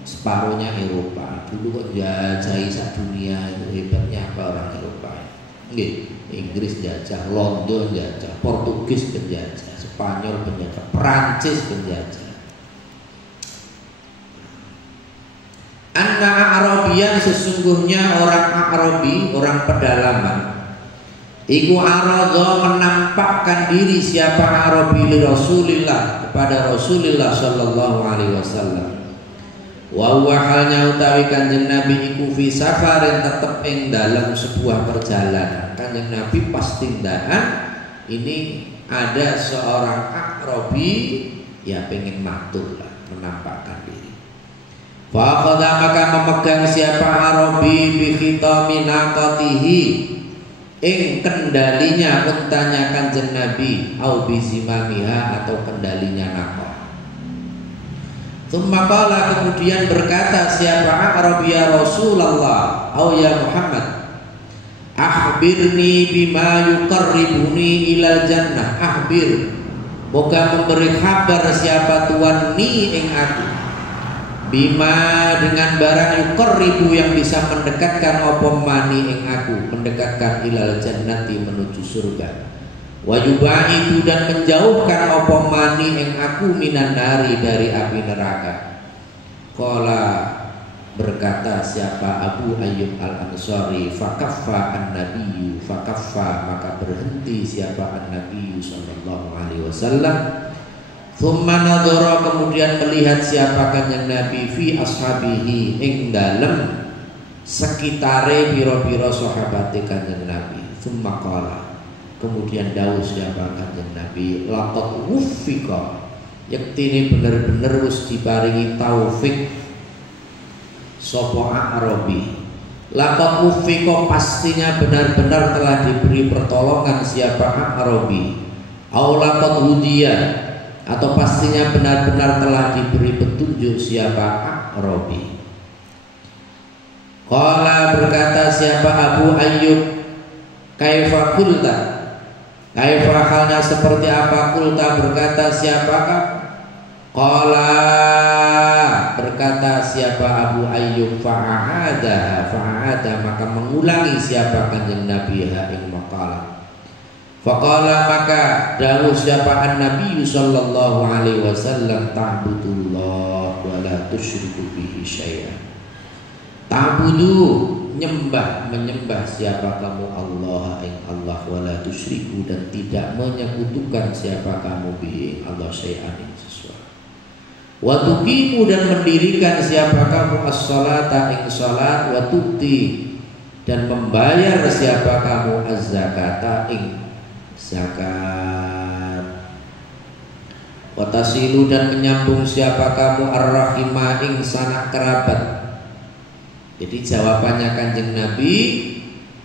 separuhnya Eropa. Dulu kok jajahi sak dunia, itu hebatnya apa orang Eropa? Inggris jajah, London jajah, Portugis penjajah, Spanyol penjajah, Perancis penjajah. Anna Arabian sesungguhnya orang Arabi, orang pedalaman. Iku aradha menampakkan diri siapa Arabi li Rasulillah kepada Rasulullah sallallahu alaihi wasallam. Wa huwa halnya utawi Kanjeng Nabi iku fi safarin tetep ing dalam sebuah perjalanan. Kanjeng Nabi pas tindakan ini ada seorang A'rabi ya pengen matur lah, menampakkan diri. Fa akhadha maka memegang siapa A'rabi bi khitami naqatihi ing kendalinya untanya Kanjeng Nabi au bi zimamiha atau kendalinya naqah. Tsumma qala kemudian berkata siapa A'rabi ya Rasulullah au ya Muhammad, akhbirni bima yuqarribuni ilal jannah. Akhbir, moga memberi kabar siapa Tuhan ni ing aku, bima dengan barang yuqarribu yang bisa mendekatkan apa mani ing aku, mendekatkan ilal jannati menuju surga, wa yubaidu dan menjauhkan apa mani ing aku minan nari dari api neraka. Qala berkata siapa Abu Ayyub Al-Ansari, fakaffa an-nabiyyu, fakaffa maka berhenti siapa an-nabiyyu sallallahu alaihi wasallam. Thumma nadhara kemudian melihat siapa Kanjeng Nabi fi ashabihi ing dalem sekitare pira-pira sahabate Kanjeng Nabi. Thumma qala kemudian dawuh siapa Kanjeng Nabi, laqad wuffiqa, yektine bener-bener wis diparingi taufik sopo A'rabi. Laqad wuffiqa pastinya benar-benar telah diberi pertolongan siapa A'rabi. Au laqad hudiya atau pastinya benar-benar telah diberi petunjuk siapa A'rabi. Qala berkata siapa Abu Ayyub, kaifa qulta, kaifa halnya seperti apa qulta berkata siapakah? Qala berkata siapa Abu Ayyub, fa'ada maka mengulangi siapa Kanjeng Nabi ing maqalah. Faqala maka dawuh siapa an-nabi sallallahu alaihi wasallam, ta'budullah wa la tusyriku bihi syai'an. Ta'budu menyembah siapa kamu Allah ing Allah, wa la tusyriku dan tidak menyekutukan siapa kamu bihi Allah syai'an ing sesuatu. Wa tuqimu dan mendirikan siapa kamu as-salata ing salat, wa tu'ti dan membayar siapa kamu az-zakata ing zakat, wa tasilu dan menyambung siapa kamu ar-rahima ing sanak kerabat. Jadi jawabannya Kanjeng Nabi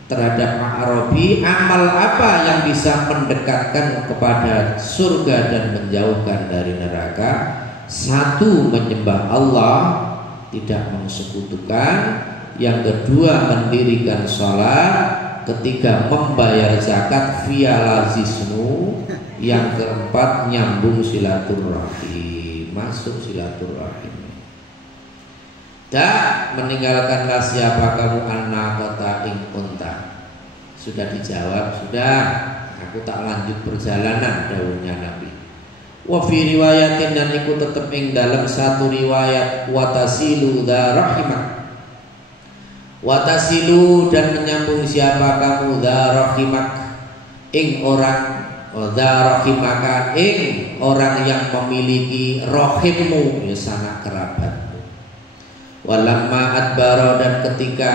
terhadap A'rabi, amal apa yang bisa mendekatkan kepada surga dan menjauhkan dari neraka? Satu, menyembah Allah, tidak mensekutukan. Yang kedua, mendirikan sholat. Ketiga, membayar zakat via lazismu. Yang keempat, nyambung silaturahim, masuk silaturahim. Tak meninggalkanlah siapa kamu an-naqata ing unta. Sudah dijawab, sudah. Aku tak lanjut perjalanan, dawuhnya Nabi. Wa fi riwayatin dan ikut tetep ing dalam satu riwayat, watasilu dha rahimak, watasilu dan menyambung siapa kamu dha rahimak ing orang, dha rahimaka ing orang yang memiliki rahimmu, ya sanak kerabatmu. Walamma adbaro dan ketika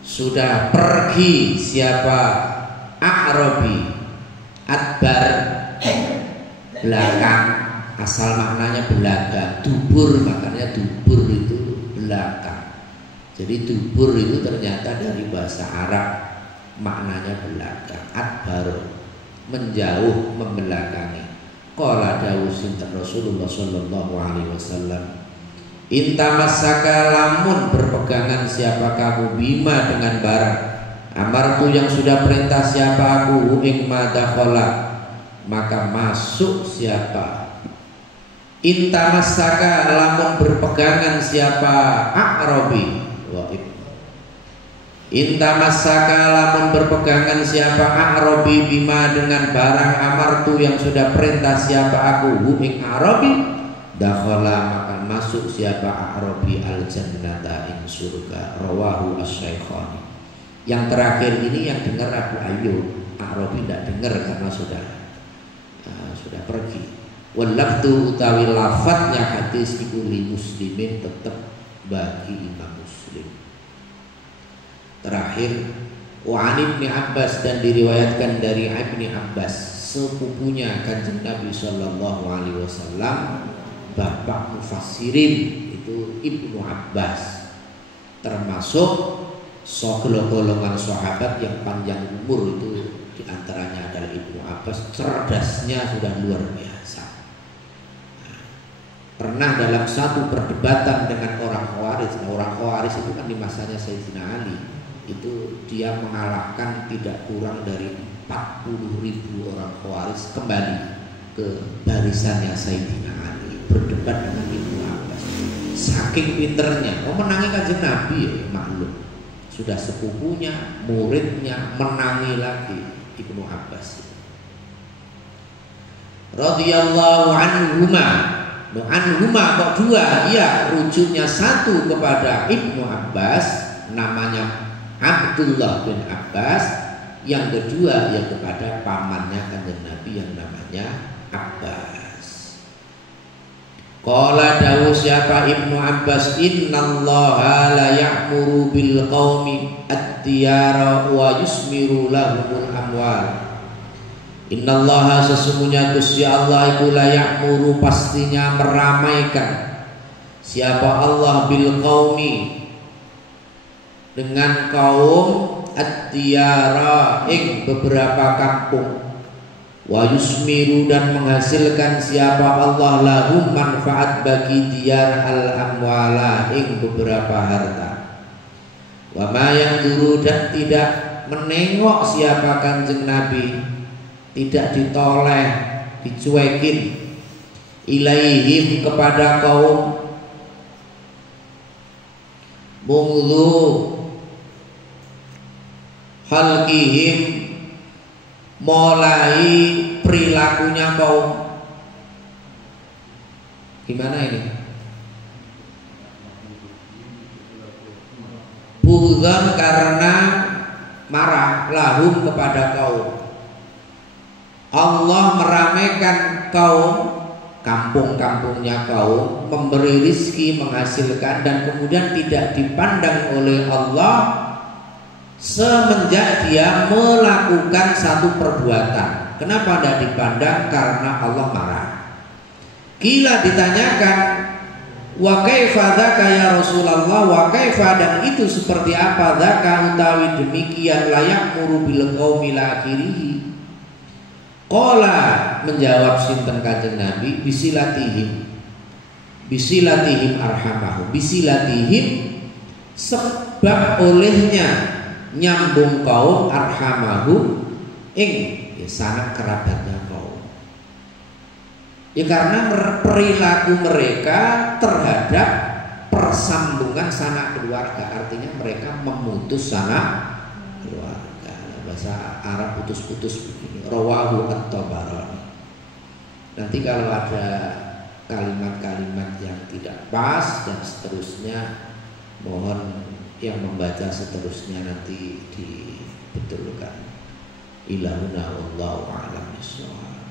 sudah pergi siapa A'rabi, adbar belakang, asal maknanya belakang, dubur maknanya dubur itu belakang. Jadi dubur itu ternyata dari bahasa Arab maknanya belakang. Adbar menjauh, membelakangi. Qala dawuh sinten Rasulullah sallallahu alaihi wasallam, intamasaka lamun berpegangan siapa kamu bima dengan barang amartu yang sudah perintah siapa aku ing madakhala maka masuk siapa. Intamasaka lamun berpegangan siapa A'rabi, intamasaka lamun berpegangan siapa A'rabi bima dengan barang amartu yang sudah perintah siapa aku ing A'rabi, dakhala maka masuk siapa A'rabi al-jannata ing surga. Rawahu asy-syaikhani. Yang terakhir ini yang dengar Abu Ayyub, A'rabi tidak dengar karena sudah pergi. Walafdu utawi lafadznya hadis iku li muslimin tetap bagi Imam Muslim. Terakhir, wa an Ibnu Abbas dan diriwayatkan dari Ibnu Abbas sepupunya Kanjeng Nabi sallallahu alaihi wasallam, bapak mufassirin itu Ibnu Abbas, termasuk golongan sahabat yang panjang umur itu diantaranya adalah Ibnu Abbas. Cerdasnya sudah luar biasa. Pernah dalam satu perdebatan dengan orang Khawarij. Nah, orang Khawarij itu kan di masanya Sayyidina Ali, itu dia mengalahkan tidak kurang dari 40.000 orang Khawarij kembali ke barisannya Sayyidina Ali, berdebat dengan Ibnu Abbas. Saking pinternya, menangi Kanjeng Nabi ya, maklum. Sudah sepupunya, muridnya menangi lagi Ibnu Abbas. Radhiyallahu anhuma. Anhuma kok dua? Iya, rujuknya satu kepada Ibnu Abbas, namanya Abdullah bin Abbas. Yang kedua ya kepada pamannya Kanjeng Nabi yang namanya Abbas. Qala dawu siapa Ibnu Abbas, innallaha la ya'muru bil qaumi at-tiyara wa yusmiru lahumul amwal. Innallaha sesungguhnya Gusti Allah iku la ya'muru pastinya meramaikan siapa Allah bil qaumi dengan kaum at-tiyara ing beberapa kampung, wa yusmiru dan menghasilkan siapa Allah lahum manfaat bagi diyar al amwala ing beberapa harta, wa ma yanduru dan tidak menengok siapa Kanjeng Nabi, tidak ditoleh, dicuekin, ilaihim kepada kaum, munglu halkihim mulai perilakunya kaum. Gimana ini? Bughdan karena marah, lahum kepada kaum. Allah meramaikan kaum, kampung-kampungnya kaum, memberi rizki, menghasilkan, dan kemudian tidak dipandang oleh Allah semenjak dia melakukan satu perbuatan. Kenapa tidak dipandang? Karena Allah marah. Kila ditanyakan, wa kaifa dzaka ya Rasulullah, wa kaifa dan itu seperti apa dzaka utawi demikian layak muru bil qaumi la akhirih. Qala menjawab sinten Kanjeng Nabi, bisilatihim arhamahu, bisilatihim sebab olehnya nyambung kaum arhamahu ing ya, sanak kerabatnya kaum. Ya karena perilaku mereka terhadap persambungan sanak keluarga, artinya mereka memutus sanak keluarga. Bahasa Arab putus-putus begini, rawahu at-Tabarani. Nanti kalau ada kalimat-kalimat yang tidak pas dan seterusnya, mohon yang membaca seterusnya nanti dibetulkan. Ilahuna wallahu a'lam bishawab.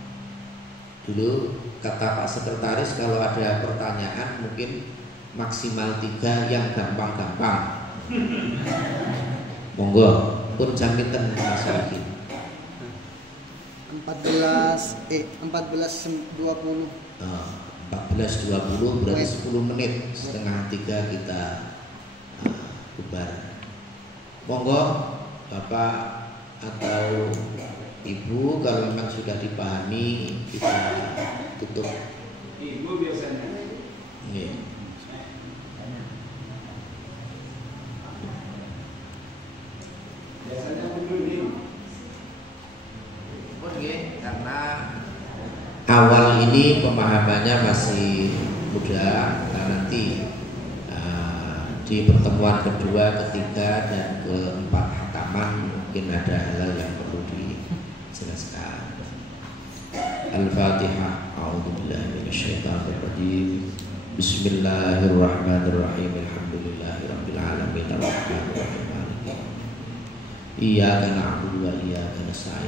Dulu kata Pak Sekretaris, kalau ada pertanyaan mungkin maksimal 3 yang gampang-gampang. Monggo pun jaminten masalah ini. 14:20. 14:20 berarti 10 menit, setengah 3 kita bubar. Monggo Bapak atau Ibu, kalau memang sudah dipahami kita tutup. Ibu biasanya. Nggih. Biasanya begini. Oke, karena awal ini pemahamannya masih muda, nah nanti di pertemuan kedua, ketiga, dan keempat hataman mungkin ada hal yang perlu dijelaskan. Al-Fatihah. A'udzubillahi minasyaitonirrajim. Bismillahirrahmanirrahim. Alhamdulillahirabbil alamin. Arrahmanirrahim. Iyyaka na'budu wa iyyaka nasta'in.